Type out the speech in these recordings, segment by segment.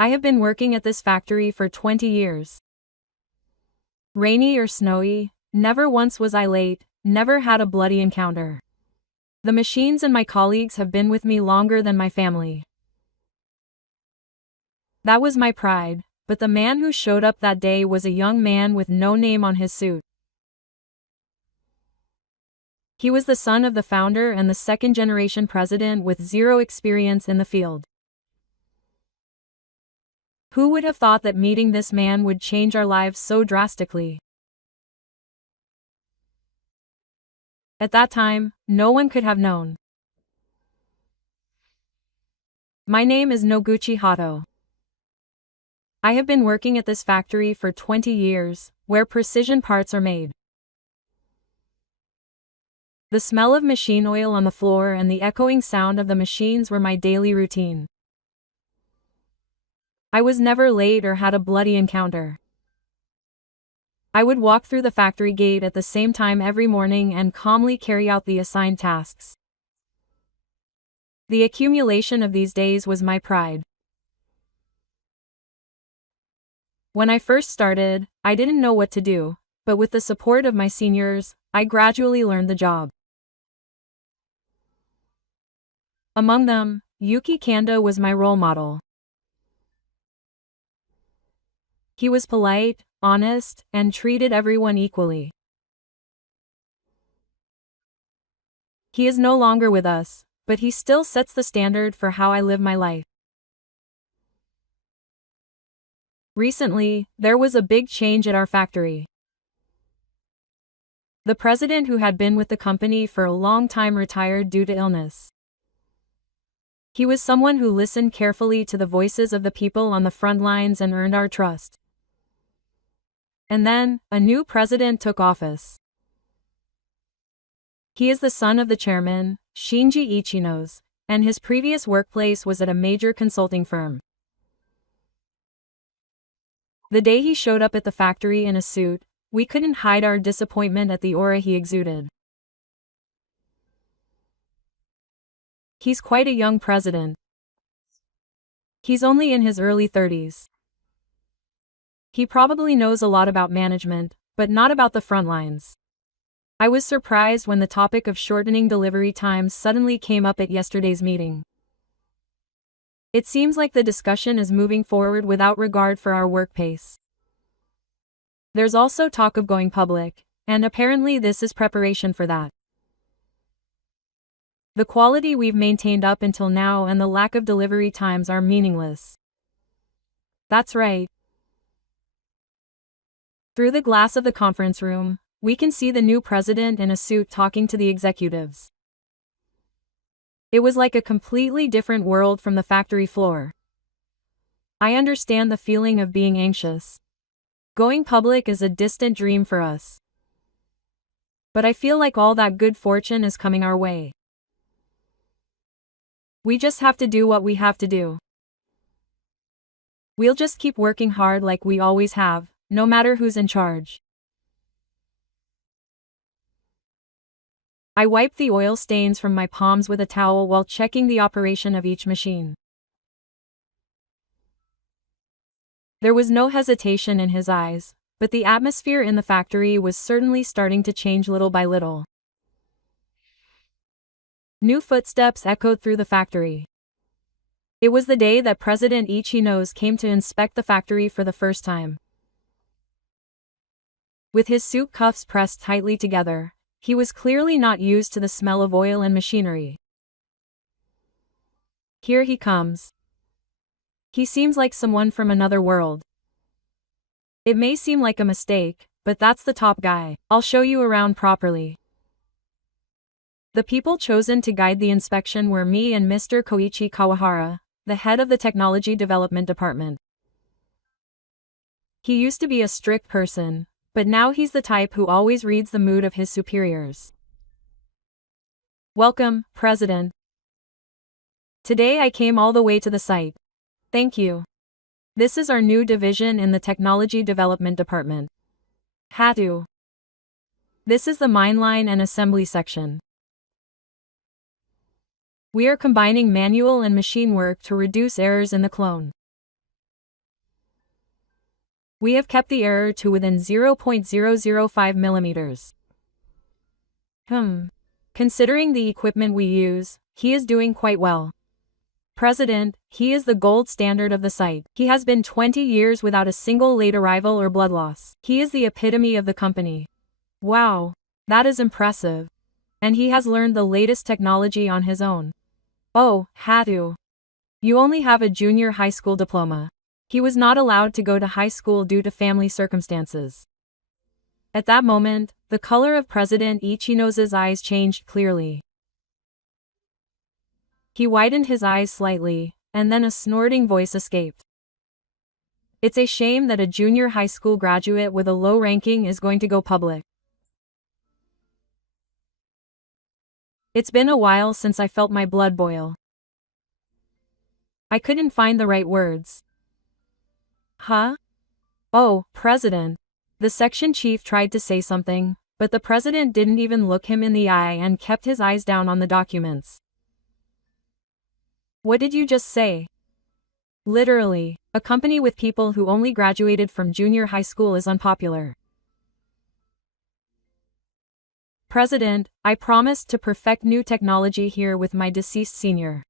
I have been working at this factory for 20 years. Rainy or snowy, never once was I late, never had a bloody encounter. The machines and my colleagues have been with me longer than my family. That was my pride, but the man who showed up that day was a young man with no name on his suit. He was the son of the founder and the second-generation president with zero experience in the field. Who would have thought that meeting this man would change our lives so drastically? At that time, no one could have known. My name is Noguchi Hato. I have been working at this factory for 20 years, where precision parts are made. The smell of machine oil on the floor and the echoing sound of the machines were my daily routine. I was never late or had a bloody encounter. I would walk through the factory gate at the same time every morning and calmly carry out the assigned tasks. The accumulation of these days was my pride. When I first started, I didn't know what to do, but with the support of my seniors, I gradually learned the job. Among them, Yuki Kanda was my role model. He was polite, honest, and treated everyone equally. He is no longer with us, but he still sets the standard for how I live my life. Recently, there was a big change at our factory. The president who had been with the company for a long time retired due to illness. He was someone who listened carefully to the voices of the people on the front lines and earned our trust. And then, a new president took office. He is the son of the chairman, Shinji Ichino's, and his previous workplace was at a major consulting firm. The day he showed up at the factory in a suit, we couldn't hide our disappointment at the aura he exuded. He's quite a young president. He's only in his early 30s. He probably knows a lot about management, but not about the front lines. I was surprised when the topic of shortening delivery times suddenly came up at yesterday's meeting. It seems like the discussion is moving forward without regard for our work pace. There's also talk of going public, and apparently this is preparation for that. The quality we've maintained up until now and the lack of delivery times are meaningless. That's right. Through the glass of the conference room, we can see the new president in a suit talking to the executives. It was like a completely different world from the factory floor. I understand the feeling of being anxious. Going public is a distant dream for us. But I feel like all that good fortune is coming our way. We just have to do what we have to do. We'll just keep working hard like we always have, no matter who's in charge. I wiped the oil stains from my palms with a towel while checking the operation of each machine. There was no hesitation in his eyes, but the atmosphere in the factory was certainly starting to change little by little. New footsteps echoed through the factory. It was the day that President Ichino's came to inspect the factory for the first time. With his suit cuffs pressed tightly together, he was clearly not used to the smell of oil and machinery. Here he comes. He seems like someone from another world. It may seem like a mistake, but that's the top guy. I'll show you around properly. The people chosen to guide the inspection were me and Mr. Koichi Kawahara, the head of the Technology Development Department. He used to be a strict person, but now he's the type who always reads the mood of his superiors. Welcome, President. Today I came all the way to the site. Thank you. This is our new division in the Technology Development Department. Hatu. This is the mine line and assembly section. We are combining manual and machine work to reduce errors in the clone. We have kept the error to within 0.005 millimeters. Considering the equipment we use, he is doing quite well. President, he is the gold standard of the site. He has been 20 years without a single late arrival or blood loss. He is the epitome of the company. Wow, that is impressive. And he has learned the latest technology on his own. Oh, Hatu. You only have a junior high school diploma. He was not allowed to go to high school due to family circumstances. At that moment, the color of President Ichino's eyes changed clearly. He widened his eyes slightly, and then a snorting voice escaped. It's a shame that a junior high school graduate with a low ranking is going to go public. It's been a while since I felt my blood boil. I couldn't find the right words. Huh? Oh, President. The section chief tried to say something, but the president didn't even look him in the eye and kept his eyes down on the documents. What did you just say? Literally, a company with people who only graduated from junior high school is unpopular. President, I promised to perfect new technology here with my deceased senior.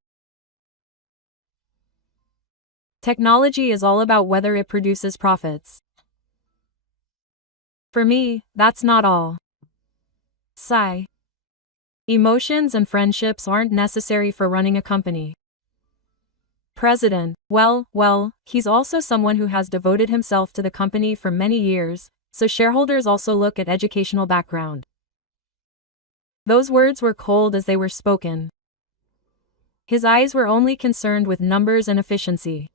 Technology is all about whether it produces profits. For me, that's not all. Sigh. Emotions and friendships aren't necessary for running a company. President, well, he's also someone who has devoted himself to the company for many years, so shareholders also look at educational background. Those words were cold as they were spoken. His eyes were only concerned with numbers and efficiency.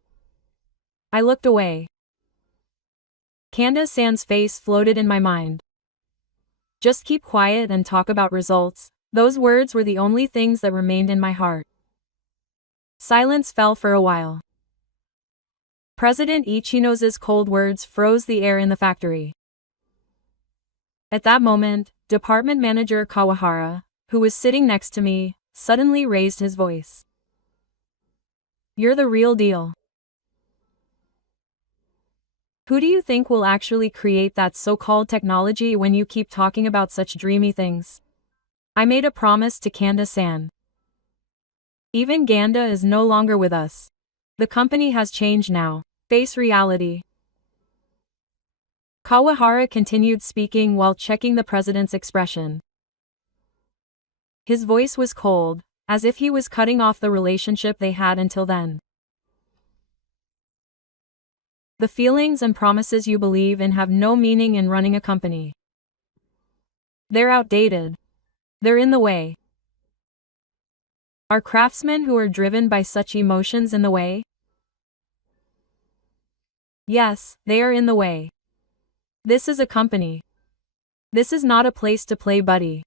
I looked away. Kanda-san's face floated in my mind. Just keep quiet and talk about results. Those words were the only things that remained in my heart. Silence fell for a while. President Ichino's cold words froze the air in the factory. At that moment, Department Manager Kawahara, who was sitting next to me, suddenly raised his voice. You're the real deal. Who do you think will actually create that so-called technology when you keep talking about such dreamy things? I made a promise to Kanda-san. Even Ganda is no longer with us. The company has changed now. Face reality. Kawahara continued speaking while checking the president's expression. His voice was cold, as if he was cutting off the relationship they had until then. The feelings and promises you believe in have no meaning in running a company. They're outdated. They're in the way. Are craftsmen who are driven by such emotions in the way? Yes, they are in the way. This is a company. This is not a place to play buddy.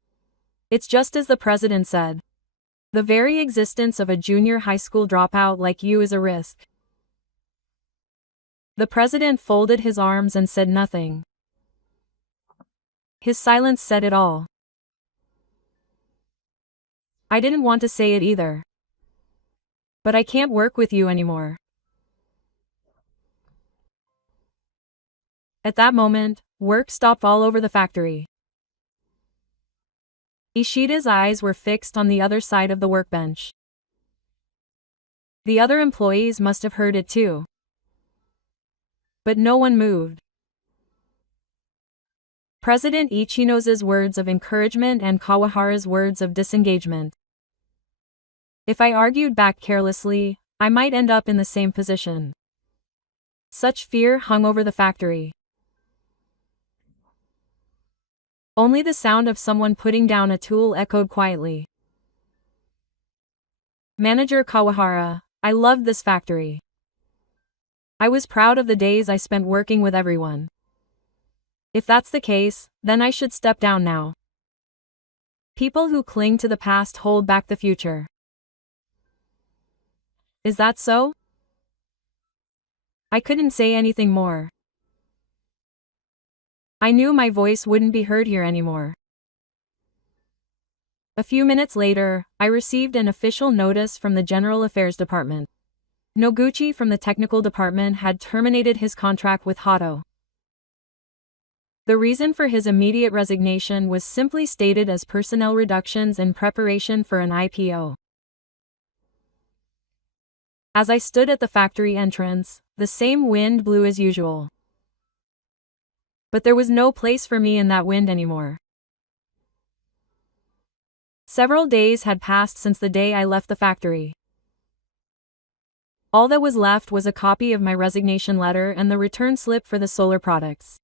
It's just as the president said. The very existence of a junior high school dropout like you is a risk. The president folded his arms and said nothing. His silence said it all. I didn't want to say it either. But I can't work with you anymore. At that moment, work stopped all over the factory. Ishida's eyes were fixed on the other side of the workbench. The other employees must have heard it too. But no one moved. President Ichino's words of encouragement and Kawahara's words of disengagement. If I argued back carelessly, I might end up in the same position. Such fear hung over the factory. Only the sound of someone putting down a tool echoed quietly. Manager Kawahara, I loved this factory. I was proud of the days I spent working with everyone. If that's the case, then I should step down now. People who cling to the past hold back the future. Is that so? I couldn't say anything more. I knew my voice wouldn't be heard here anymore. A few minutes later, I received an official notice from the General Affairs Department. Noguchi from the Technical Department had terminated his contract with Hato. The reason for his immediate resignation was simply stated as personnel reductions in preparation for an IPO. As I stood at the factory entrance, the same wind blew as usual. But there was no place for me in that wind anymore. Several days had passed since the day I left the factory. All that was left was a copy of my resignation letter and the return slip for the solar products.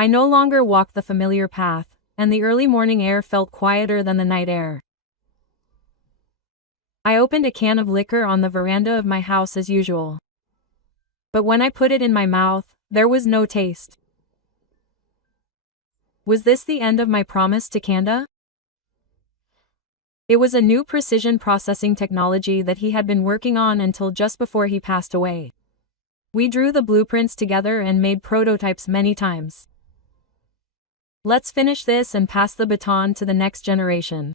I no longer walked the familiar path, and the early morning air felt quieter than the night air. I opened a can of liquor on the veranda of my house as usual. But when I put it in my mouth, there was no taste. Was this the end of my promise to Kanda? It was a new precision processing technology that he had been working on until just before he passed away. We drew the blueprints together and made prototypes many times. Let's finish this and pass the baton to the next generation.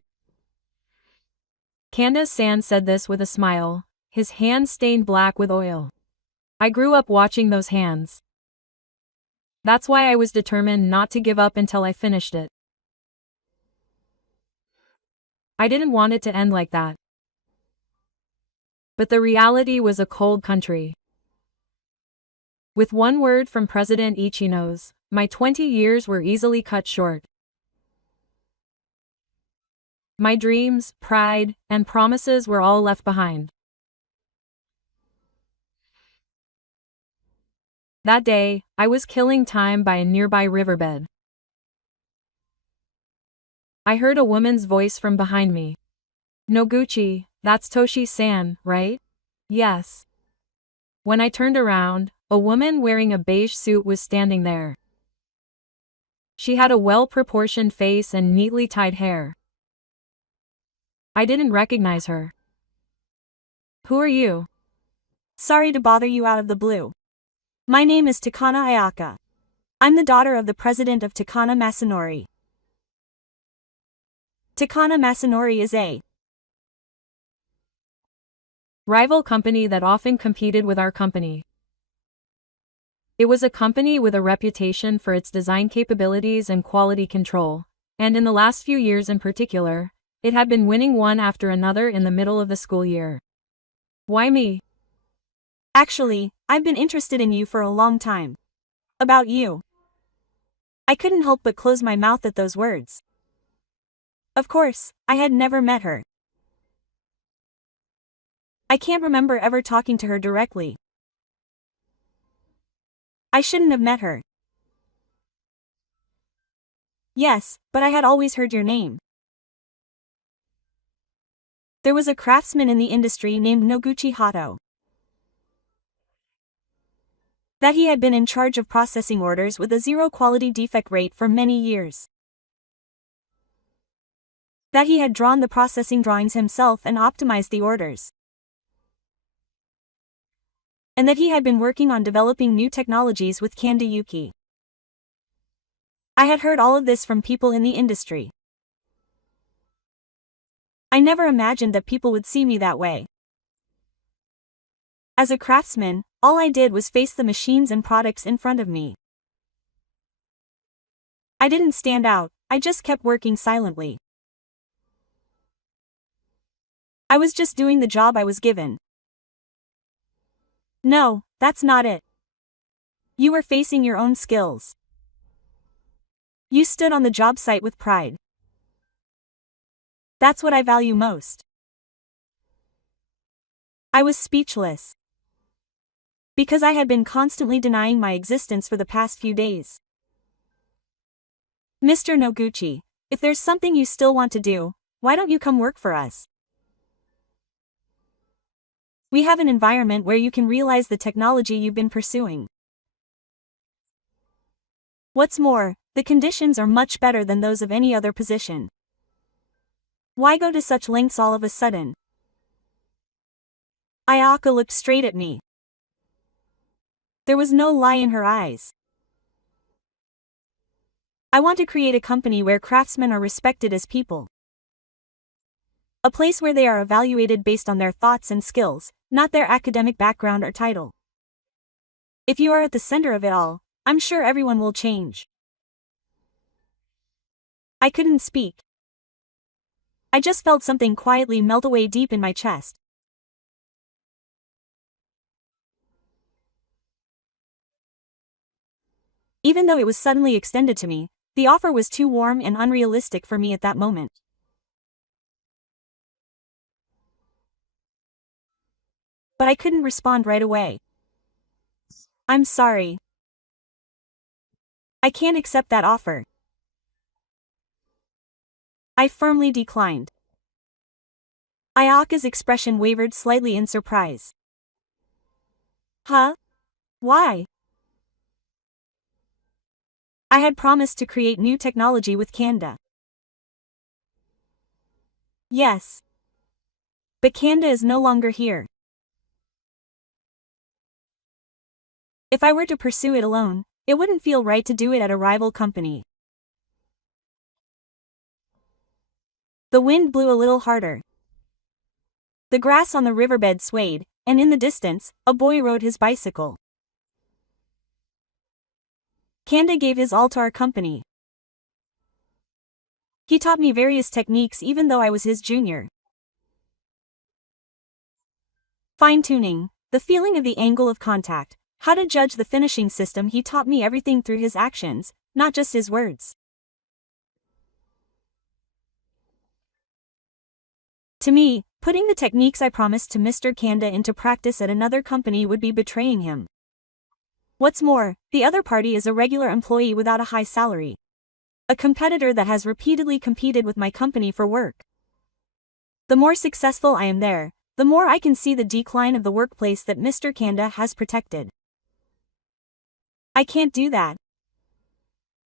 Candace-san said this with a smile, his hands stained black with oil. I grew up watching those hands. That's why I was determined not to give up until I finished it. I didn't want it to end like that. But the reality was a cold country. With one word from President Ichino's, my 20 years were easily cut short. My dreams, pride, and promises were all left behind. That day, I was killing time by a nearby riverbed. I heard a woman's voice from behind me. Noguchi, that's Toshi-san, right? Yes. When I turned around, a woman wearing a beige suit was standing there. She had a well-proportioned face and neatly tied hair. I didn't recognize her. Who are you? Sorry to bother you out of the blue. My name is Takana Ayaka. I'm the daughter of the president of Takana Masanori. Takana Masanori is a rival company that often competed with our company. It was a company with a reputation for its design capabilities and quality control, and in the last few years in particular, it had been winning one after another in the middle of the school year. Why me? Actually, I've been interested in you for a long time. About you. I couldn't help but close my mouth at those words. Of course, I had never met her. I can't remember ever talking to her directly. I shouldn't have met her. Yes, but I had always heard your name. There was a craftsman in the industry named Noguchi Hato. That he had been in charge of processing orders with a zero quality defect rate for many years. That he had drawn the processing drawings himself and optimized the orders. And that he had been working on developing new technologies with Kanda Yuki. I had heard all of this from people in the industry. I never imagined that people would see me that way. As a craftsman, all I did was face the machines and products in front of me. I didn't stand out, I just kept working silently. I was just doing the job I was given. No, that's not it. You were facing your own skills. You stood on the job site with pride. That's what I value most. I was speechless. Because I had been constantly denying my existence for the past few days. Mr. Noguchi, if there's something you still want to do, why don't you come work for us? We have an environment where you can realize the technology you've been pursuing. What's more, the conditions are much better than those of any other position. Why go to such lengths all of a sudden? Ayaka looked straight at me. There was no lie in her eyes. I want to create a company where craftsmen are respected as people. A place where they are evaluated based on their thoughts and skills, not their academic background or title. If you are at the center of it all, I'm sure everyone will change. I couldn't speak. I just felt something quietly melt away deep in my chest. Even though it was suddenly extended to me, the offer was too warm and unrealistic for me at that moment. But I couldn't respond right away. I'm sorry. I can't accept that offer. I firmly declined. Ayaka's expression wavered slightly in surprise. Huh? Why? I had promised to create new technology with Kanda. Yes. But Kanda is no longer here. If I were to pursue it alone, it wouldn't feel right to do it at a rival company. The wind blew a little harder. The grass on the riverbed swayed, and in the distance, a boy rode his bicycle. Kanda gave his all to our company. He taught me various techniques even though I was his junior. Fine-tuning, the feeling of the angle of contact, how to judge the finishing system. He taught me everything through his actions, not just his words. To me, putting the techniques I promised to Mr. Kanda into practice at another company would be betraying him. What's more, the other party is a regular employee without a high salary. A competitor that has repeatedly competed with my company for work. The more successful I am there, the more I can see the decline of the workplace that Mr. Kanda has protected. I can't do that.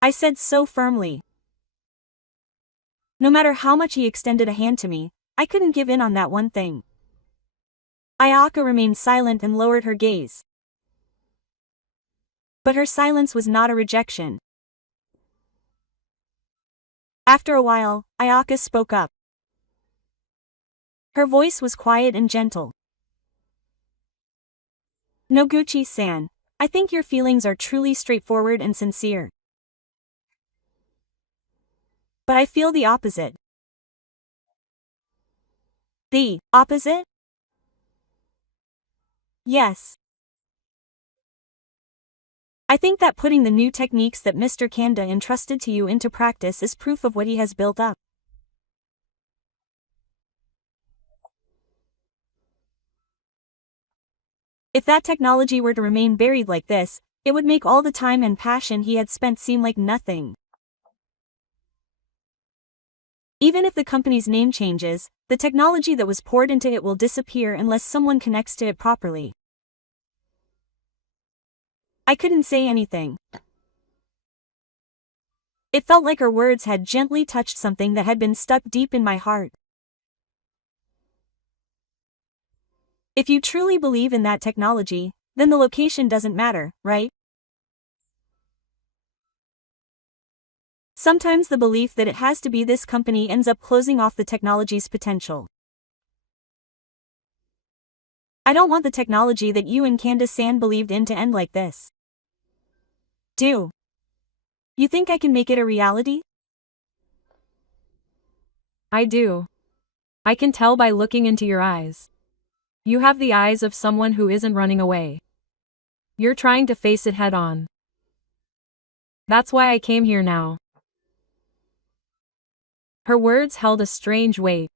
I said so firmly. No matter how much he extended a hand to me, I couldn't give in on that one thing. Ayaka remained silent and lowered her gaze. But her silence was not a rejection. After a while, Ayaka spoke up. Her voice was quiet and gentle. Noguchi-san, I think your feelings are truly straightforward and sincere. But I feel the opposite. The opposite? Yes. I think that putting the new techniques that Mr. Kanda entrusted to you into practice is proof of what he has built up. If that technology were to remain buried like this, it would make all the time and passion he had spent seem like nothing. Even if the company's name changes, the technology that was poured into it will disappear unless someone connects to it properly. I couldn't say anything. It felt like her words had gently touched something that had been stuck deep in my heart. If you truly believe in that technology, then the location doesn't matter, right? Sometimes the belief that it has to be this company ends up closing off the technology's potential. I don't want the technology that you and Kanda-san believed in to end like this. Do you think I can make it a reality? I do. I can tell by looking into your eyes. You have the eyes of someone who isn't running away. You're trying to face it head on. That's why I came here now. Her words held a strange weight.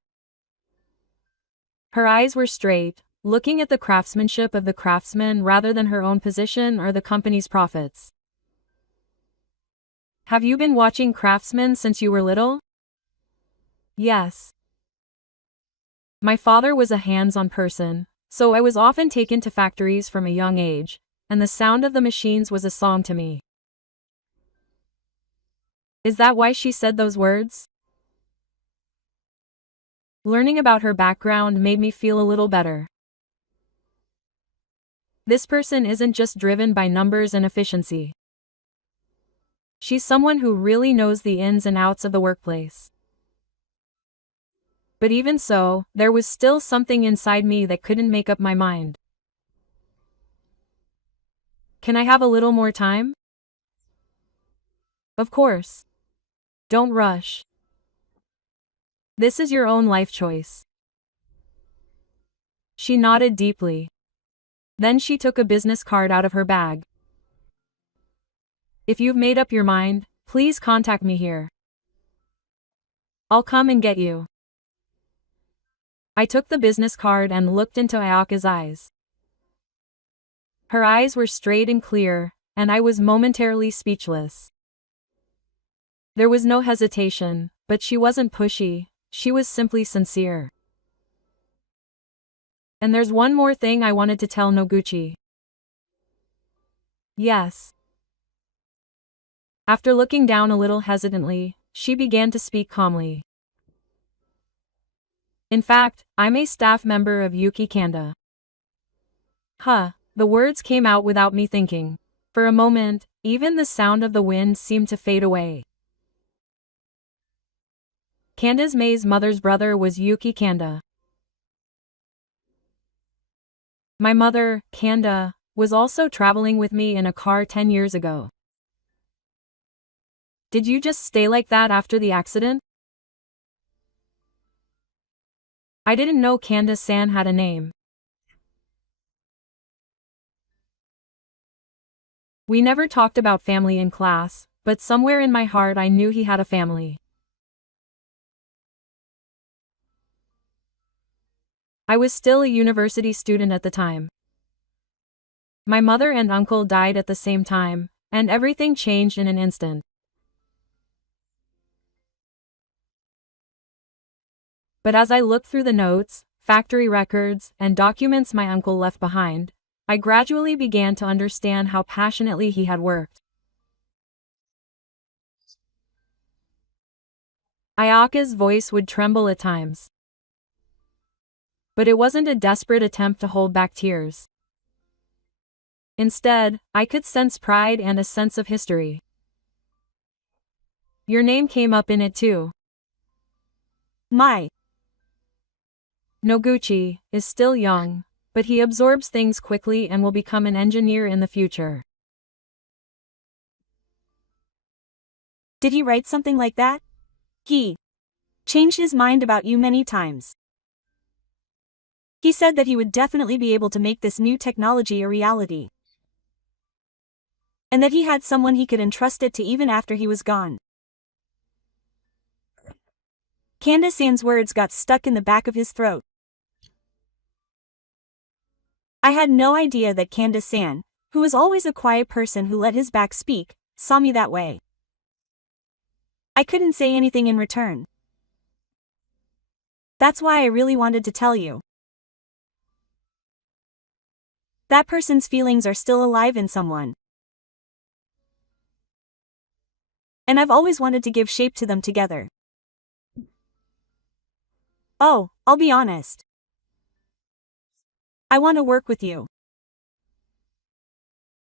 Her eyes were straight, looking at the craftsmanship of the craftsman rather than her own position or the company's profits. Have you been watching craftsmen since you were little? Yes. My father was a hands-on person, so I was often taken to factories from a young age, and the sound of the machines was a song to me. Is that why she said those words? Learning about her background made me feel a little better. This person isn't just driven by numbers and efficiency. She's someone who really knows the ins and outs of the workplace. But even so, there was still something inside me that couldn't make up my mind. Can I have a little more time? Of course. Don't rush. This is your own life choice. She nodded deeply. Then she took a business card out of her bag. If you've made up your mind, please contact me here. I'll come and get you. I took the business card and looked into Ayaka's eyes. Her eyes were straight and clear, and I was momentarily speechless. There was no hesitation, but she wasn't pushy, she was simply sincere. And there's one more thing I wanted to tell Noguchi. Yes. After looking down a little hesitantly, she began to speak calmly. In fact, I'm a staff member of Yuki Kanda. The words came out without me thinking. For a moment, even the sound of the wind seemed to fade away. Candace May's mother's brother was Yuki Kanda. My mother, Kanda, was also traveling with me in a car 10 years ago. Did you just stay like that after the accident? I didn't know Kanda-san had a name. We never talked about family in class, but somewhere in my heart I knew he had a family. I was still a university student at the time. My mother and uncle died at the same time, and everything changed in an instant. But as I looked through the notes, factory records, and documents my uncle left behind, I gradually began to understand how passionately he had worked. Ayaka's voice would tremble at times. But it wasn't a desperate attempt to hold back tears. Instead, I could sense pride and a sense of history. Your name came up in it too. Noguchi is still young, but he absorbs things quickly and will become an engineer in the future. Did he write something like that? He changed his mind about you many times. He said that he would definitely be able to make this new technology a reality. And that he had someone he could entrust it to even after he was gone. Kanda-san's words got stuck in the back of his throat. I had no idea that Kanda-san, who was always a quiet person who let his back speak, saw me that way. I couldn't say anything in return. That's why I really wanted to tell you. That person's feelings are still alive in someone. And I've always wanted to give shape to them together. Oh, I'll be honest. I want to work with you.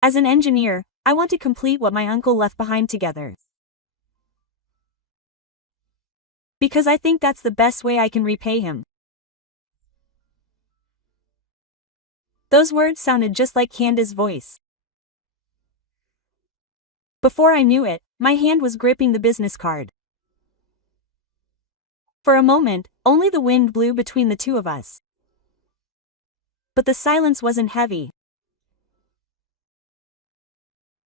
As an engineer, I want to complete what my uncle left behind together. Because I think that's the best way I can repay him. Those words sounded just like Kanda's voice. Before I knew it, my hand was gripping the business card. For a moment, only the wind blew between the two of us. But the silence wasn't heavy.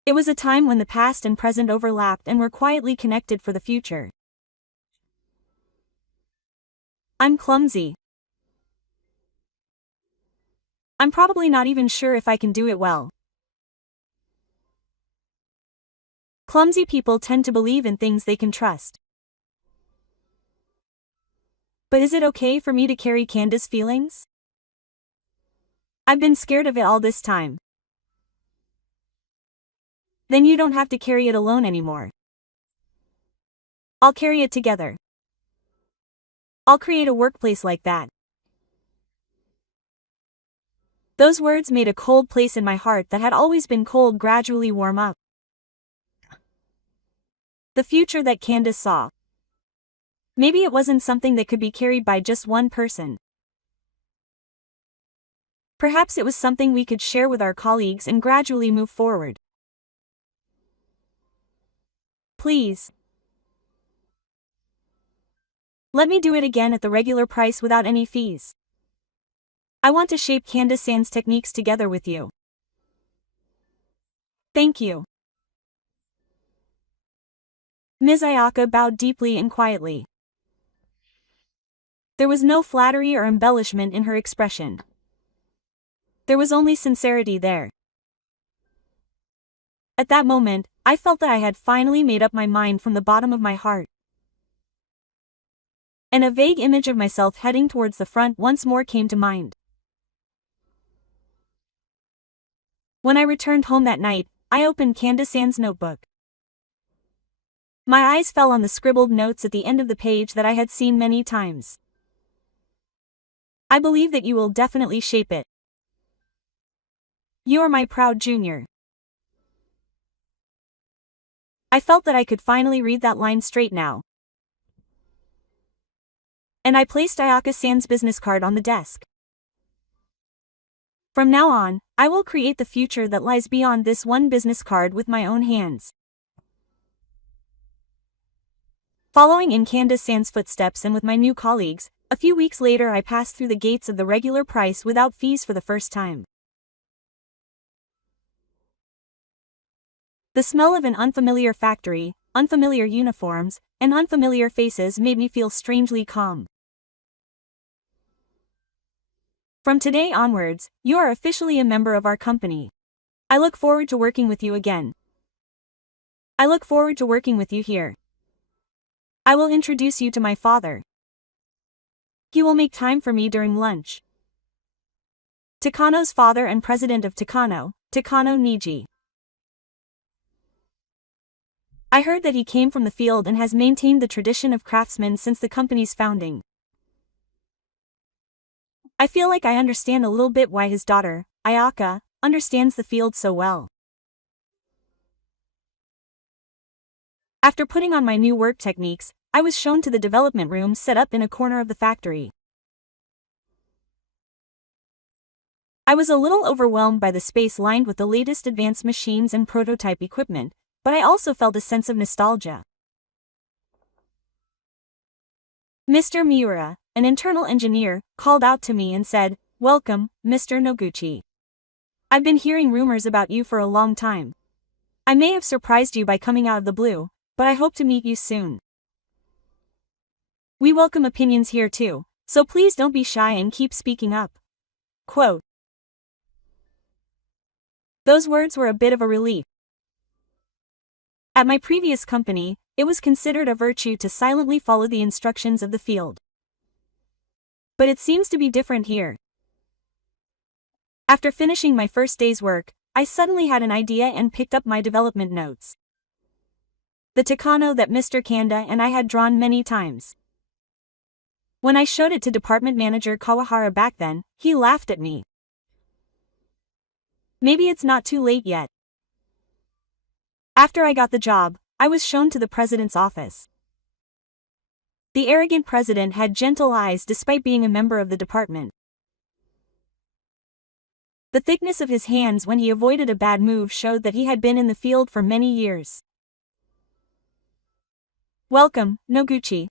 It was a time when the past and present overlapped and were quietly connected for the future. I'm clumsy. I'm probably not even sure if I can do it well. Clumsy people tend to believe in things they can trust. But is it okay for me to carry Kanda's feelings? I've been scared of it all this time. Then you don't have to carry it alone anymore. I'll carry it together. I'll create a workplace like that. Those words made a cold place in my heart that had always been cold gradually warm up. The future that Candace saw. Maybe it wasn't something that could be carried by just one person. Perhaps it was something we could share with our colleagues and gradually move forward. Please. Let me do it again at the regular price without any fees. I want to shape Candace-san's techniques together with you. Thank you. Ms. Ayaka bowed deeply and quietly. There was no flattery or embellishment in her expression. There was only sincerity there. At that moment, I felt that I had finally made up my mind from the bottom of my heart. And a vague image of myself heading towards the front once more came to mind. When I returned home that night, I opened Candace-san's notebook. My eyes fell on the scribbled notes at the end of the page that I had seen many times. I believe that you will definitely shape it. You are my proud junior. I felt that I could finally read that line straight now. And I placed Ayaka-san's business card on the desk. From now on, I will create the future that lies beyond this one business card with my own hands. Following in Candace-san's footsteps and with my new colleagues, a few weeks later I passed through the gates of the regular price without fees for the first time. The smell of an unfamiliar factory, unfamiliar uniforms, and unfamiliar faces made me feel strangely calm. From today onwards, you are officially a member of our company. I look forward to working with you again. I look forward to working with you here. I will introduce you to my father. He will make time for me during lunch. Takano's father and president of Takano, Takano Niji. I heard that he came from the field and has maintained the tradition of craftsmen since the company's founding. I feel like I understand a little bit why his daughter, Ayaka, understands the field so well. After putting on my new work techniques, I was shown to the development room set up in a corner of the factory. I was a little overwhelmed by the space lined with the latest advanced machines and prototype equipment, but I also felt a sense of nostalgia. Mr. Miura, an internal engineer, called out to me and said, "Welcome, Mr. Noguchi. I've been hearing rumors about you for a long time. I may have surprised you by coming out of the blue, but I hope to meet you soon. We welcome opinions here too, so please don't be shy and keep speaking up." Quote. Those words were a bit of a relief. At my previous company, it was considered a virtue to silently follow the instructions of the field. But it seems to be different here. After finishing my first day's work, I suddenly had an idea and picked up my development notes. The Takano that Mr. Kanda and I had drawn many times. When I showed it to department manager Kawahara back then, he laughed at me. Maybe it's not too late yet. After I got the job, I was shown to the president's office. The arrogant president had gentle eyes despite being a member of the department. The thickness of his hands when he avoided a bad move showed that he had been in the field for many years. "Welcome, Noguchi.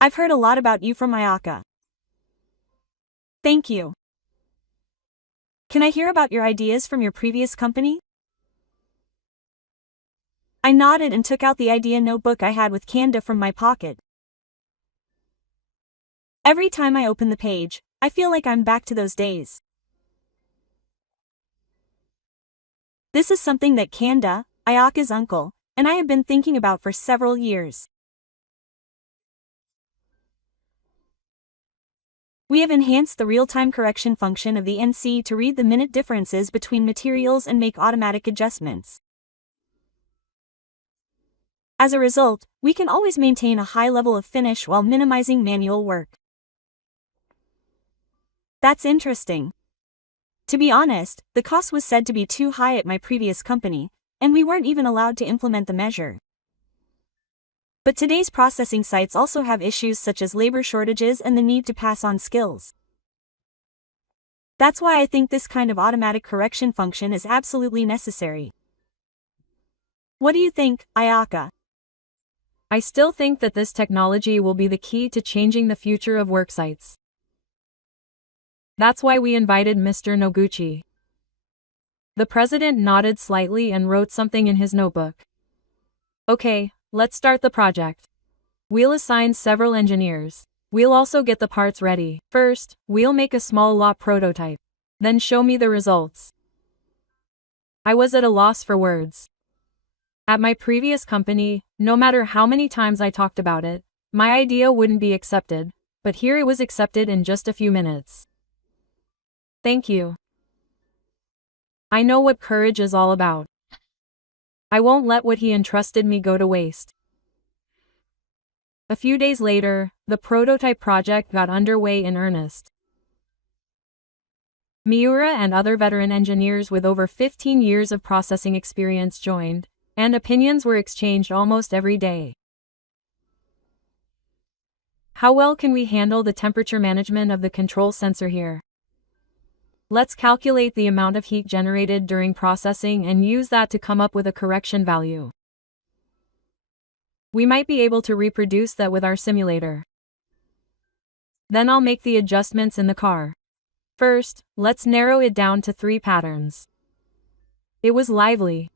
I've heard a lot about you from Ayaka." "Thank you. Can I hear about your ideas from your previous company?" I nodded and took out the idea notebook I had with Kanda from my pocket. Every time I open the page, I feel like I'm back to those days. This is something that Kanda, Ayaka's uncle, and I have been thinking about for several years. We have enhanced the real-time correction function of the NC to read the minute differences between materials and make automatic adjustments. As a result, we can always maintain a high level of finish while minimizing manual work. That's interesting. To be honest, the cost was said to be too high at my previous company, and we weren't even allowed to implement the measure. But today's processing sites also have issues such as labor shortages and the need to pass on skills. That's why I think this kind of automatic correction function is absolutely necessary. What do you think, Ayaka? I still think that this technology will be the key to changing the future of worksites. That's why we invited Mr. Noguchi. The president nodded slightly and wrote something in his notebook. Okay, let's start the project. We'll assign several engineers. We'll also get the parts ready. First, we'll make a small lot prototype. Then show me the results. I was at a loss for words. At my previous company, no matter how many times I talked about it, my idea wouldn't be accepted, but here it was accepted in just a few minutes. Thank you. I know what courage is all about. I won't let what he entrusted me go to waste. A few days later, the prototype project got underway in earnest. Miura and other veteran engineers with over 15 years of processing experience joined, and opinions were exchanged almost every day. How well can we handle the temperature management of the control sensor here? Let's calculate the amount of heat generated during processing and use that to come up with a correction value. We might be able to reproduce that with our simulator. Then I'll make the adjustments in the car. First, let's narrow it down to 3 patterns. It was lively.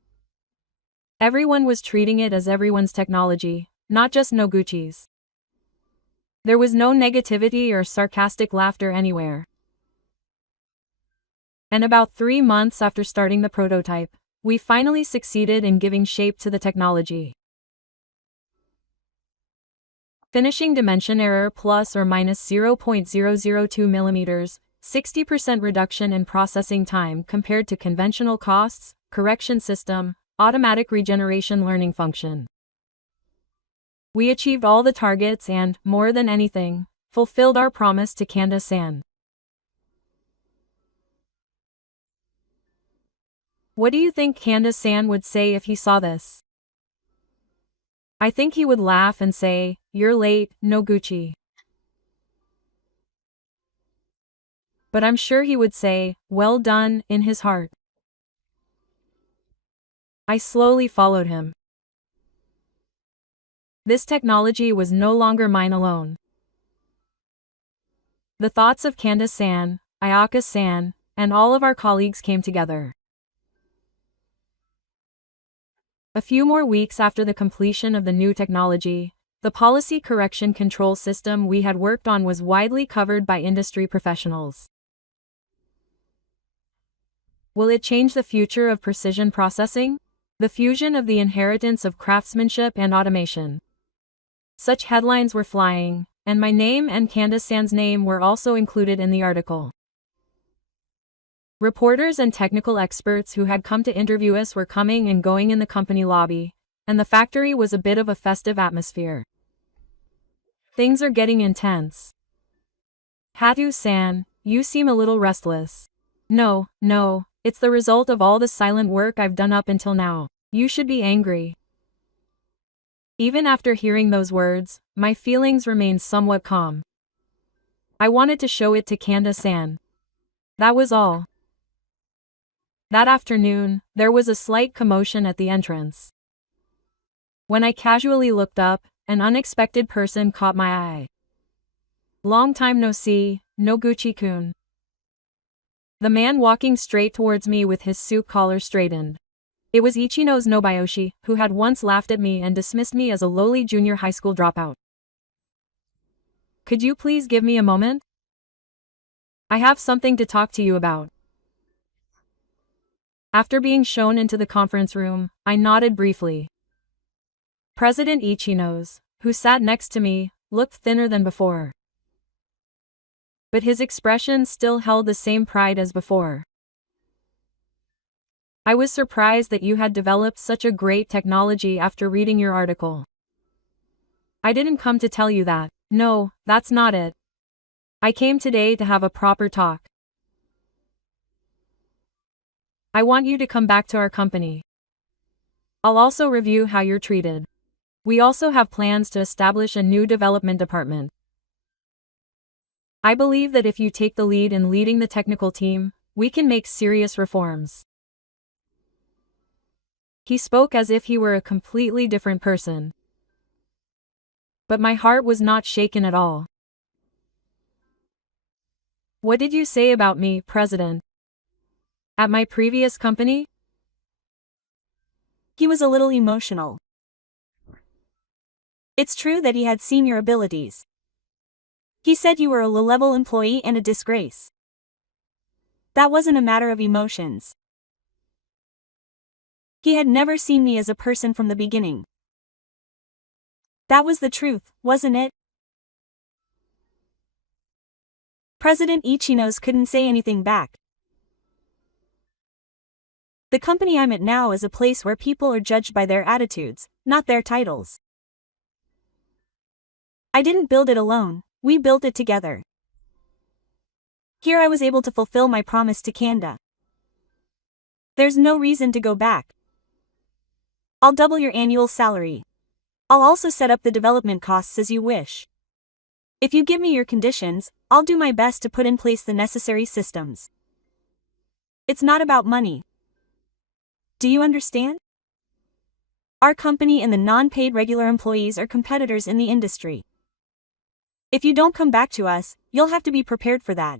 Everyone was treating it as everyone's technology, not just Noguchi's. There was no negativity or sarcastic laughter anywhere. And about 3 months after starting the prototype, we finally succeeded in giving shape to the technology. Finishing dimension error plus or minus 0.002 millimeters, 60% reduction in processing time compared to conventional costs, correction system, automatic regeneration learning function. We achieved all the targets and, more than anything, fulfilled our promise to Kanda-san. What do you think Kanda-san would say if he saw this? I think he would laugh and say, "You're late, Noguchi." But I'm sure he would say, "Well done," in his heart. I slowly followed him. This technology was no longer mine alone. The thoughts of Kanda-san, Ayaka-san, and all of our colleagues came together. A few more weeks after the completion of the new technology, the policy correction control system we had worked on was widely covered by industry professionals. Will it change the future of precision processing? The fusion of the inheritance of craftsmanship and automation. Such headlines were flying, and my name and Kanda-san's name were also included in the article. Reporters and technical experts who had come to interview us were coming and going in the company lobby, and the factory was a bit of a festive atmosphere. Things are getting intense. Hatu-san, you seem a little restless. No, it's the result of all the silent work I've done up until now. You should be angry. Even after hearing those words, my feelings remained somewhat calm. I wanted to show it to Kanda-san. That was all. That afternoon, there was a slight commotion at the entrance. When I casually looked up, an unexpected person caught my eye. Long time no see, Noguchi-kun. The man walking straight towards me with his suit collar straightened. It was Ichino's Nobuyoshi, who had once laughed at me and dismissed me as a lowly junior high school dropout. Could you please give me a moment? I have something to talk to you about. After being shown into the conference room, I nodded briefly. President Ichino's, who sat next to me, looked thinner than before. But his expression still held the same pride as before. I was surprised that you had developed such a great technology after reading your article. I didn't come to tell you that. No, that's not it. I came today to have a proper talk. I want you to come back to our company. I'll also review how you're treated. We also have plans to establish a new development department. I believe that if you take the lead in leading the technical team, we can make serious reforms. He spoke as if he were a completely different person. But my heart was not shaken at all. What did you say about me, President? At my previous company? He was a little emotional. It's true that he had seen your abilities. He said you were a low-level employee and a disgrace. That wasn't a matter of emotions. He had never seen me as a person from the beginning. That was the truth, wasn't it? President Ichinos couldn't say anything back. The company I'm at now is a place where people are judged by their attitudes, not their titles. I didn't build it alone, we built it together. Here I was able to fulfill my promise to Kanda. There's no reason to go back. I'll double your annual salary. I'll also set up the development costs as you wish. If you give me your conditions, I'll do my best to put in place the necessary systems. It's not about money. Do you understand? Our company and the non-paid regular employees are competitors in the industry. If you don't come back to us, you'll have to be prepared for that.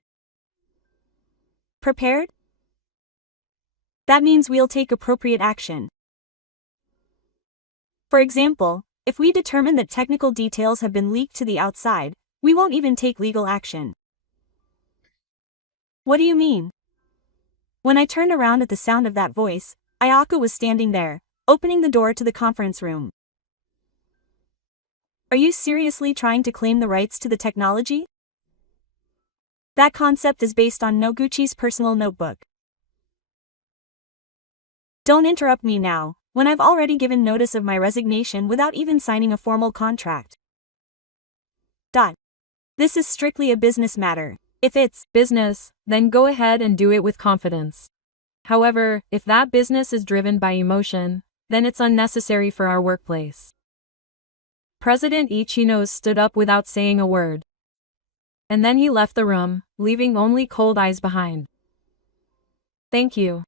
Prepared? That means we'll take appropriate action. For example, if we determine that technical details have been leaked to the outside, we won't even take legal action. What do you mean? When I turned around at the sound of that voice, Ayaka was standing there, opening the door to the conference room. Are you seriously trying to claim the rights to the technology? That concept is based on Noguchi's personal notebook. Don't interrupt me now, when I've already given notice of my resignation without even signing a formal contract. This is strictly a business matter. If it's business, then go ahead and do it with confidence. However, if that business is driven by emotion, then it's unnecessary for our workplace. President Ichinos stood up without saying a word. And then he left the room, leaving only cold eyes behind. Thank you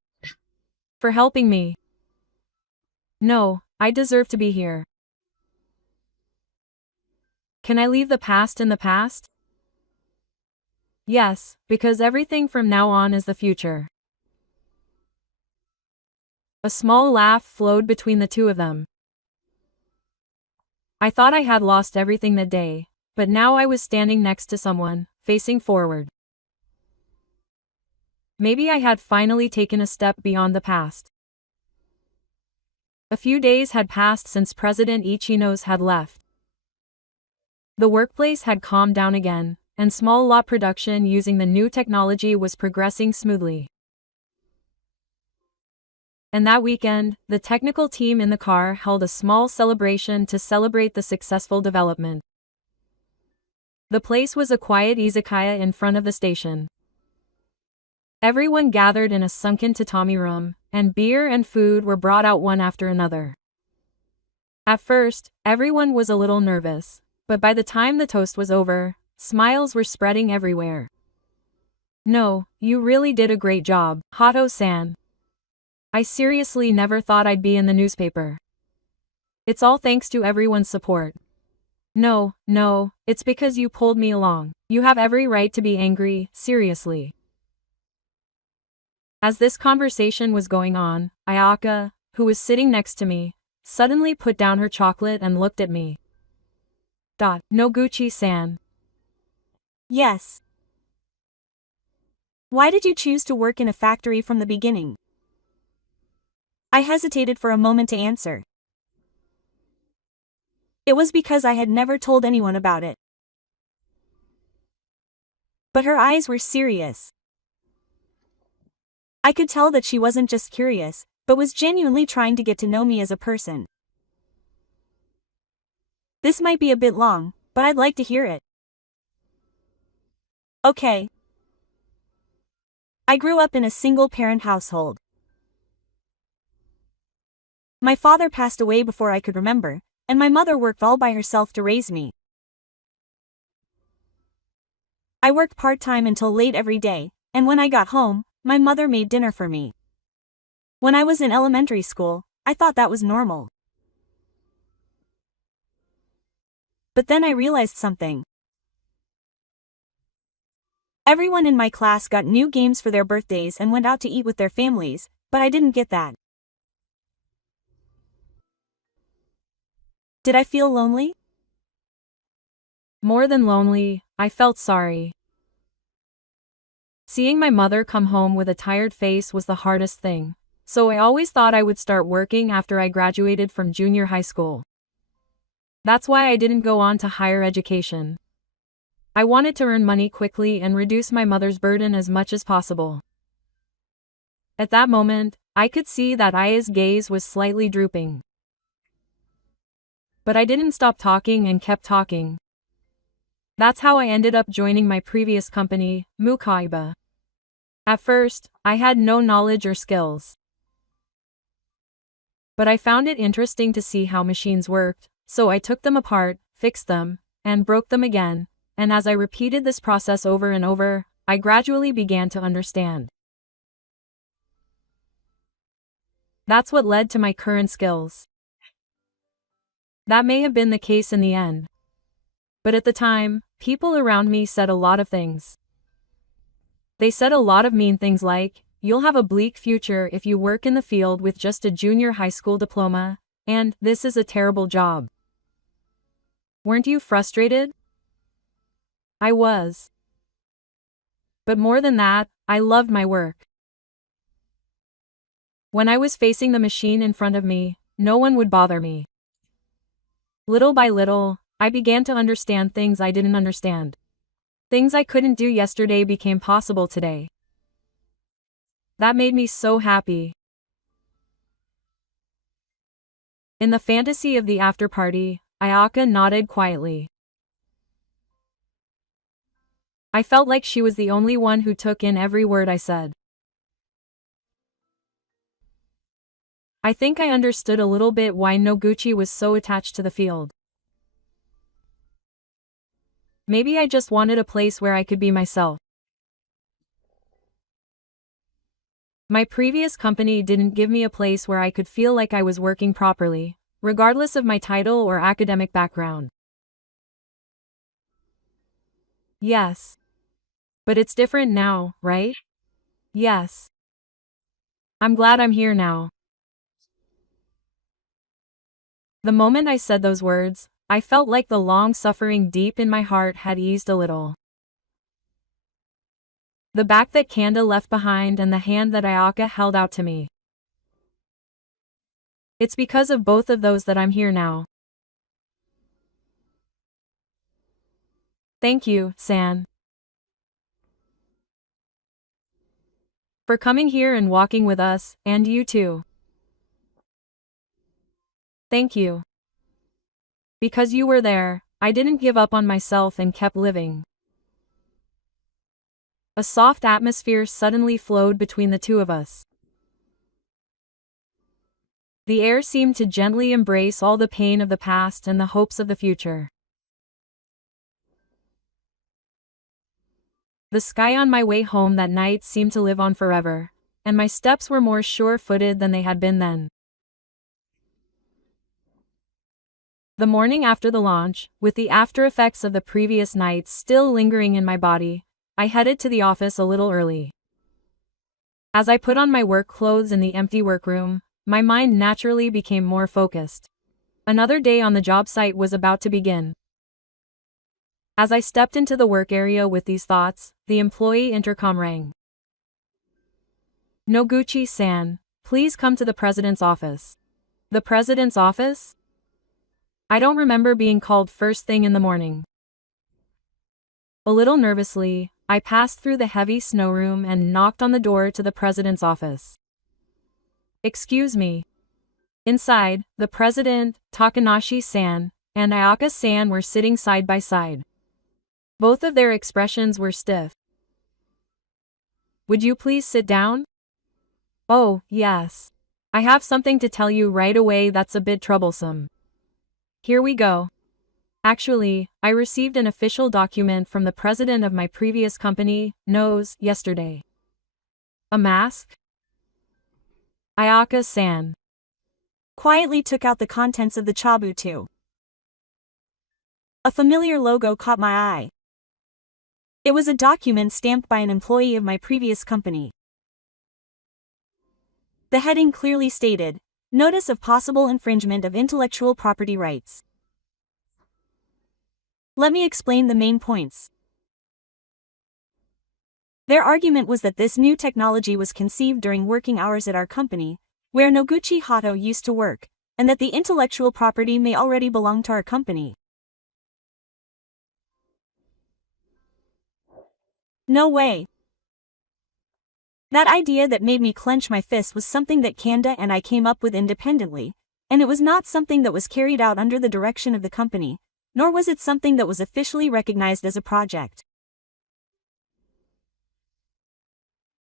for helping me. No, I deserve to be here. Can I leave the past in the past? Yes, because everything from now on is the future. A small laugh flowed between the two of them. I thought I had lost everything that day, but now I was standing next to someone, facing forward. Maybe I had finally taken a step beyond the past. A few days had passed since President Ichinos had left. The workplace had calmed down again, and small lot production using the new technology was progressing smoothly. And that weekend, the technical team in the car held a small celebration to celebrate the successful development. The place was a quiet izakaya in front of the station. Everyone gathered in a sunken tatami room, and beer and food were brought out one after another. At first, everyone was a little nervous, but by the time the toast was over, smiles were spreading everywhere. No, you really did a great job, Hato-san. I seriously never thought I'd be in the newspaper. It's all thanks to everyone's support. No, it's because you pulled me along. You have every right to be angry, seriously. As this conversation was going on, Ayaka, who was sitting next to me, suddenly put down her chocolate and looked at me. Noguchi-san. Yes. Why did you choose to work in a factory from the beginning? I hesitated for a moment to answer. It was because I had never told anyone about it. But her eyes were serious. I could tell that she wasn't just curious, but was genuinely trying to get to know me as a person. This might be a bit long, but I'd like to hear it. Okay. I grew up in a single-parent household. My father passed away before I could remember, and my mother worked all by herself to raise me. I worked part-time until late every day, and when I got home, my mother made dinner for me. When I was in elementary school, I thought that was normal. But then I realized something. Everyone in my class got new games for their birthdays and went out to eat with their families, but I didn't get that. Did I feel lonely? More than lonely, I felt sorry. Seeing my mother come home with a tired face was the hardest thing, so I always thought I would start working after I graduated from junior high school. That's why I didn't go on to higher education. I wanted to earn money quickly and reduce my mother's burden as much as possible. At that moment, I could see that Aya's gaze was slightly drooping. But I didn't stop talking and kept talking. That's how I ended up joining my previous company, Mukaiba. At first, I had no knowledge or skills. But I found it interesting to see how machines worked, so I took them apart, fixed them, and broke them again, and as I repeated this process over and over, I gradually began to understand. That's what led to my current skills. That may have been the case in the end. But at the time, people around me said a lot of things. They said a lot of mean things like, "You'll have a bleak future if you work in the field with just a junior high school diploma," and "This is a terrible job." Weren't you frustrated? I was. But more than that, I loved my work. When I was facing the machine in front of me, no one would bother me. Little by little, I began to understand things I didn't understand. Things I couldn't do yesterday became possible today. That made me so happy. In the fantasy of the after party, Ayaka nodded quietly. I felt like she was the only one who took in every word I said. I think I understood a little bit why Noguchi was so attached to the field. Maybe I just wanted a place where I could be myself. My previous company didn't give me a place where I could feel like I was working properly, regardless of my title or academic background. Yes. But it's different now, right? Yes. I'm glad I'm here now. The moment I said those words, I felt like the long suffering deep in my heart had eased a little. The back that Kanda left behind and the hand that Ayaka held out to me. It's because of both of those that I'm here now. Thank you, San. For coming here and walking with us, and you too. Thank you. Because you were there, I didn't give up on myself and kept living. A soft atmosphere suddenly flowed between the two of us. The air seemed to gently embrace all the pain of the past and the hopes of the future. The sky on my way home that night seemed to live on forever, and my steps were more sure-footed than they had been then. The morning after the launch, with the after effects of the previous night still lingering in my body, I headed to the office a little early. As I put on my work clothes in the empty workroom, my mind naturally became more focused. Another day on the job site was about to begin. As I stepped into the work area with these thoughts, the employee intercom rang. Noguchi-san, please come to the president's office. The president's office? I don't remember being called first thing in the morning. A little nervously, I passed through the heavy snow room and knocked on the door to the president's office. Excuse me. Inside, the president, Takanashi-san, and Ayaka-san were sitting side by side. Both of their expressions were stiff. Would you please sit down? Oh, yes. I have something to tell you right away that's a bit troublesome. Here we go. Actually, I received an official document from the president of my previous company, NOS, yesterday. A mask? Ayaka-san. quietly took out the contents of the chabu too. A familiar logo caught my eye. It was a document stamped by an employee of my previous company. The heading clearly stated, "Notice of possible infringement of intellectual property rights." Let me explain the main points. Their argument was that this new technology was conceived during working hours at our company, where Noguchi Hato used to work, and that the intellectual property may already belong to our company. No way. That idea that made me clench my fist was something that Kanda and I came up with independently, and it was not something that was carried out under the direction of the company, nor was it something that was officially recognized as a project.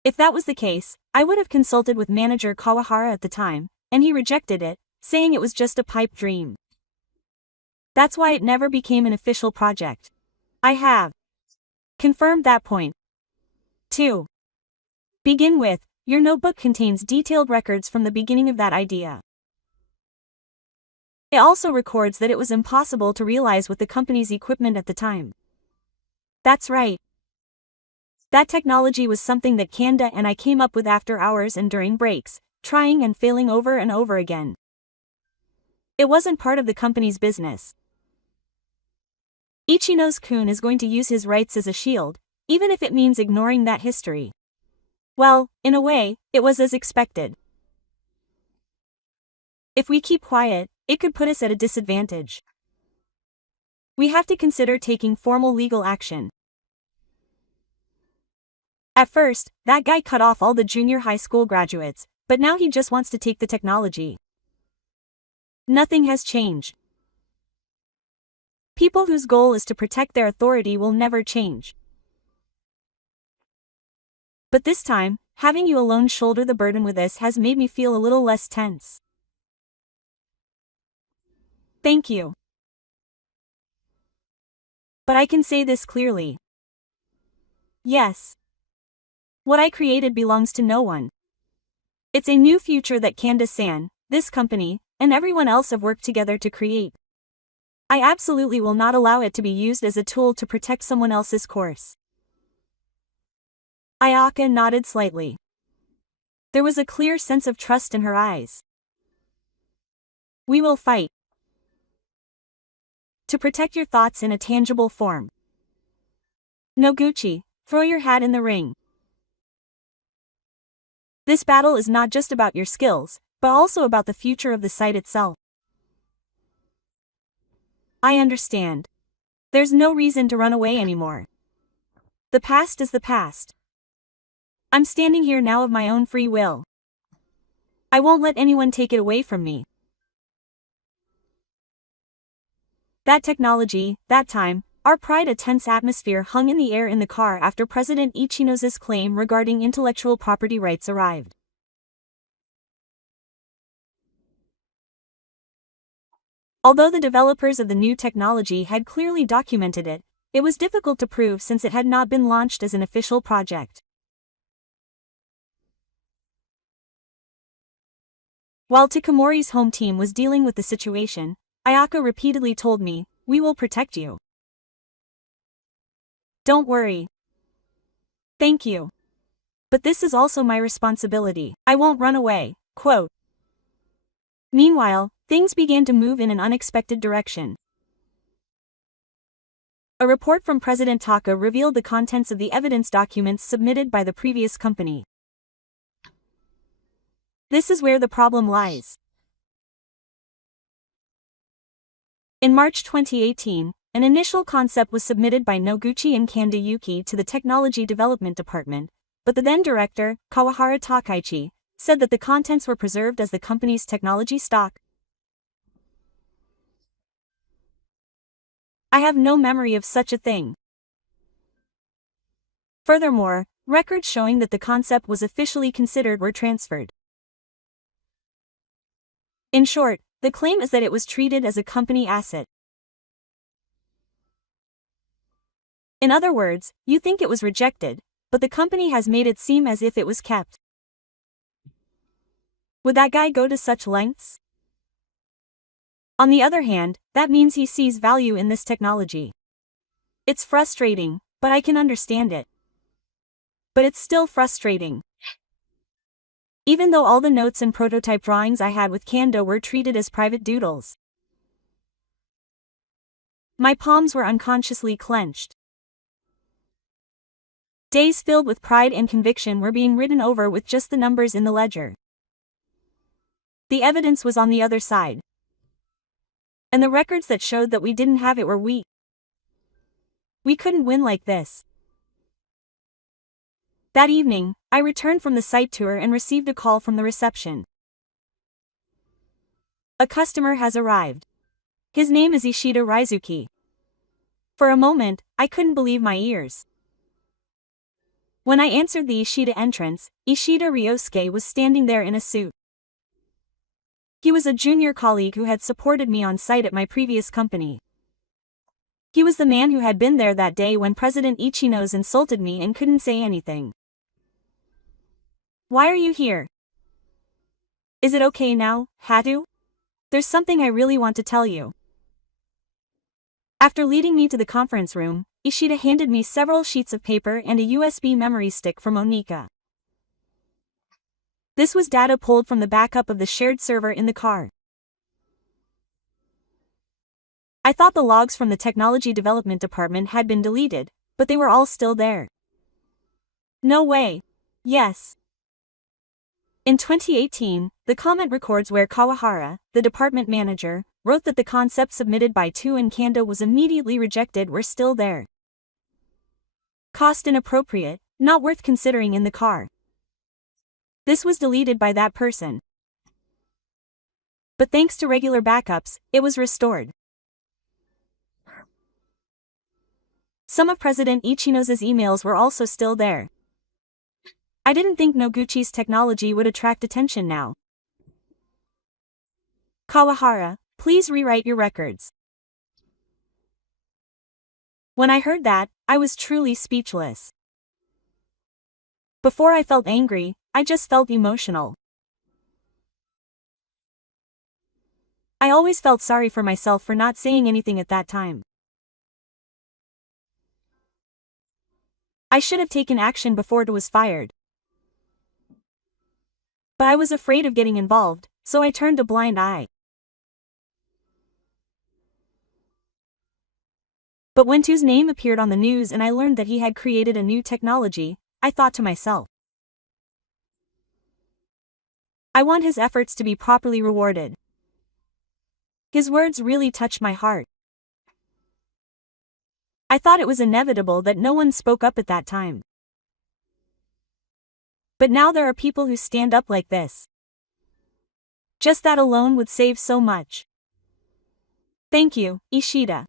If that was the case, I would have consulted with manager Kawahara at the time, and he rejected it, saying it was just a pipe dream. That's why it never became an official project. I have confirmed that point. 2. Begin with, your notebook contains detailed records from the beginning of that idea. It also records that it was impossible to realize with the company's equipment at the time. That's right. That technology was something that Kanda and I came up with after hours and during breaks, trying and failing over and over again. It wasn't part of the company's business. Ichino's-kun is going to use his rights as a shield, even if it means ignoring that history. Well, in a way, it was as expected. If we keep quiet, it could put us at a disadvantage. We have to consider taking formal legal action. At first, that guy cut off all the junior high school graduates, but now he just wants to take the technology. Nothing has changed. People whose goal is to protect their authority will never change. But this time, having you alone shoulder the burden with this has made me feel a little less tense. Thank you. But I can say this clearly. Yes. What I created belongs to no one. It's a new future that Kanda-san, this company, and everyone else have worked together to create. I absolutely will not allow it to be used as a tool to protect someone else's course. Ayaka nodded slightly. There was a clear sense of trust in her eyes. We will fight. To protect your thoughts in a tangible form. Noguchi, throw your hat in the ring. This battle is not just about your skills, but also about the future of the site itself. I understand. There's no reason to run away anymore. The past is the past. I'm standing here now of my own free will. I won't let anyone take it away from me. That technology, that time, our pride, a tense atmosphere hung in the air in the car after President Ichino's claim regarding intellectual property rights arrived. Although the developers of the new technology had clearly documented it, it was difficult to prove since it had not been launched as an official project. While Takamori's home team was dealing with the situation, Ayaka repeatedly told me, "We will protect you. Don't worry. Thank you. But this is also my responsibility. I won't run away." Quote. Meanwhile, things began to move in an unexpected direction. A report from President Taka revealed the contents of the evidence documents submitted by the previous company. This is where the problem lies. In March 2018, an initial concept was submitted by Noguchi and Kanda Yuki to the Technology Development Department, but the then director, Kawahara Takaichi, said that the contents were preserved as the company's technology stock. I have no memory of such a thing. Furthermore, records showing that the concept was officially considered were transferred. In short, the claim is that it was treated as a company asset. In other words, you think it was rejected, but the company has made it seem as if it was kept. Would that guy go to such lengths? On the other hand, that means he sees value in this technology. It's frustrating, but I can understand it. But it's still frustrating. Even though all the notes and prototype drawings I had with Canva were treated as private doodles. My palms were unconsciously clenched. Days filled with pride and conviction were being written over with just the numbers in the ledger. The evidence was on the other side. And the records that showed that we didn't have it were weak. We couldn't win like this. That evening, I returned from the site tour and received a call from the reception. A customer has arrived. His name is Ishida Raizuki. For a moment, I couldn't believe my ears. When I answered the Ishida entrance, Ishida Ryosuke was standing there in a suit. He was a junior colleague who had supported me on site at my previous company. He was the man who had been there that day when President Ichino's insulted me and couldn't say anything. Why are you here? Is it okay now, Hatu? There's something I really want to tell you. After leading me to the conference room, Ishida handed me several sheets of paper and a USB memory stick from Onika. This was data pulled from the backup of the shared server in the car. I thought the logs from the technology development department had been deleted, but they were all still there. No way. Yes. In 2018, the comment records where Kawahara, the department manager, wrote that the concept submitted by Tu and Kanda was immediately rejected were still there. Cost inappropriate, not worth considering in the car. This was deleted by that person. But thanks to regular backups, it was restored. Some of President Ichino's emails were also still there. I didn't think Noguchi's technology would attract attention now. Kawahara, please rewrite your records. When I heard that, I was truly speechless. Before I felt angry, I just felt emotional. I always felt sorry for myself for not saying anything at that time. I should have taken action before it was fired. But I was afraid of getting involved, so I turned a blind eye. But when Tu's name appeared on the news and I learned that he had created a new technology, I thought to myself, I want his efforts to be properly rewarded. His words really touched my heart. I thought it was inevitable that no one spoke up at that time. But now there are people who stand up like this. Just that alone would save so much. Thank you, Ishida.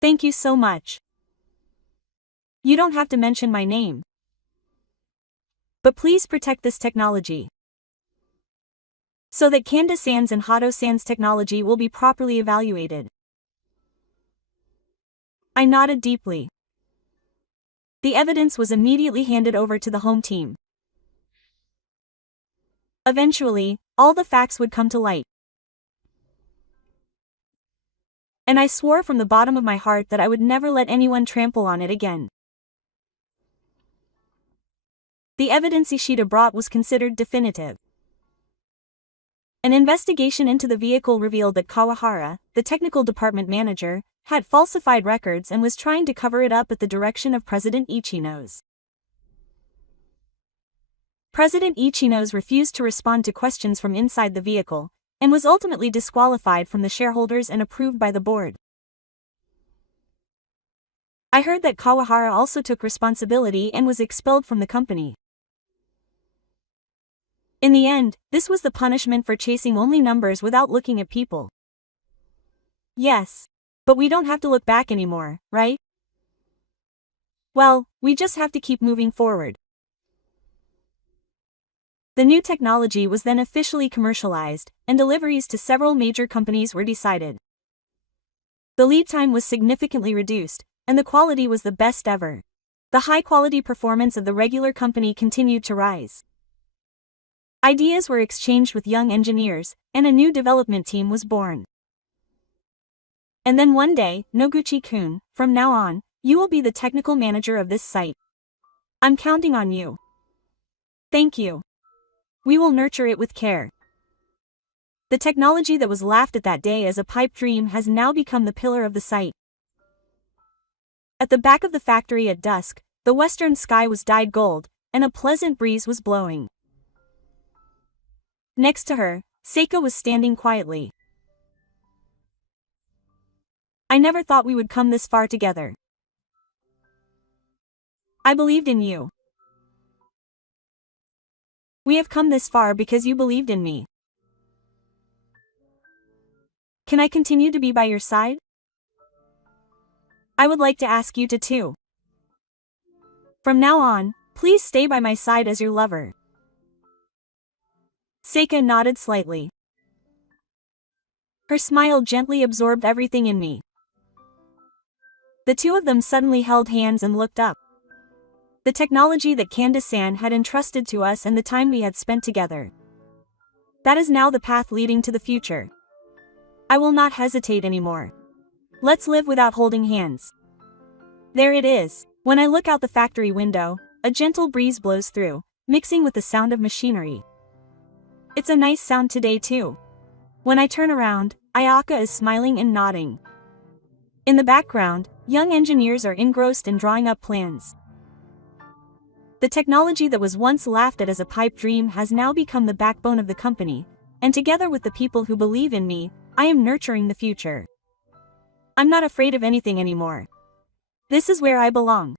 Thank you so much. You don't have to mention my name. But please protect this technology, so that Kanda-san's and Hato-san's technology will be properly evaluated. I nodded deeply. The evidence was immediately handed over to the home team. Eventually, all the facts would come to light. And I swore from the bottom of my heart that I would never let anyone trample on it again. The evidence Ishida brought was considered definitive. An investigation into the vehicle revealed that Kawahara, the technical department manager, had falsified records and was trying to cover it up at the direction of President Ichino's. President Ichino's refused to respond to questions from inside the vehicle, and was ultimately disqualified from the shareholders and approved by the board. I heard that Kawahara also took responsibility and was expelled from the company. In the end, this was the punishment for chasing only numbers without looking at people. Yes. But we don't have to look back anymore, right? Well, we just have to keep moving forward. The new technology was then officially commercialized, and deliveries to several major companies were decided. The lead time was significantly reduced, and the quality was the best ever. The high-quality performance of the regular company continued to rise. Ideas were exchanged with young engineers, and a new development team was born. And then one day, Noguchi-kun, from now on, you will be the technical manager of this site. I'm counting on you. Thank you. We will nurture it with care. The technology that was laughed at that day as a pipe dream has now become the pillar of the site. At the back of the factory at dusk, the western sky was dyed gold, and a pleasant breeze was blowing. Next to her, Seika was standing quietly. I never thought we would come this far together. I believed in you. We have come this far because you believed in me. Can I continue to be by your side? I would like to ask you to too. From now on, please stay by my side as your lover. Seika nodded slightly. Her smile gently absorbed everything in me. The two of them suddenly held hands and looked up. The technology that Candace-san had entrusted to us and the time we had spent together. That is now the path leading to the future. I will not hesitate anymore. Let's live without holding hands. There it is. When I look out the factory window, a gentle breeze blows through, mixing with the sound of machinery. It's a nice sound today too. When I turn around, Ayaka is smiling and nodding. In the background, young engineers are engrossed in drawing up plans. The technology that was once laughed at as a pipe dream has now become the backbone of the company, and together with the people who believe in me, I am nurturing the future. I'm not afraid of anything anymore. This is where I belong.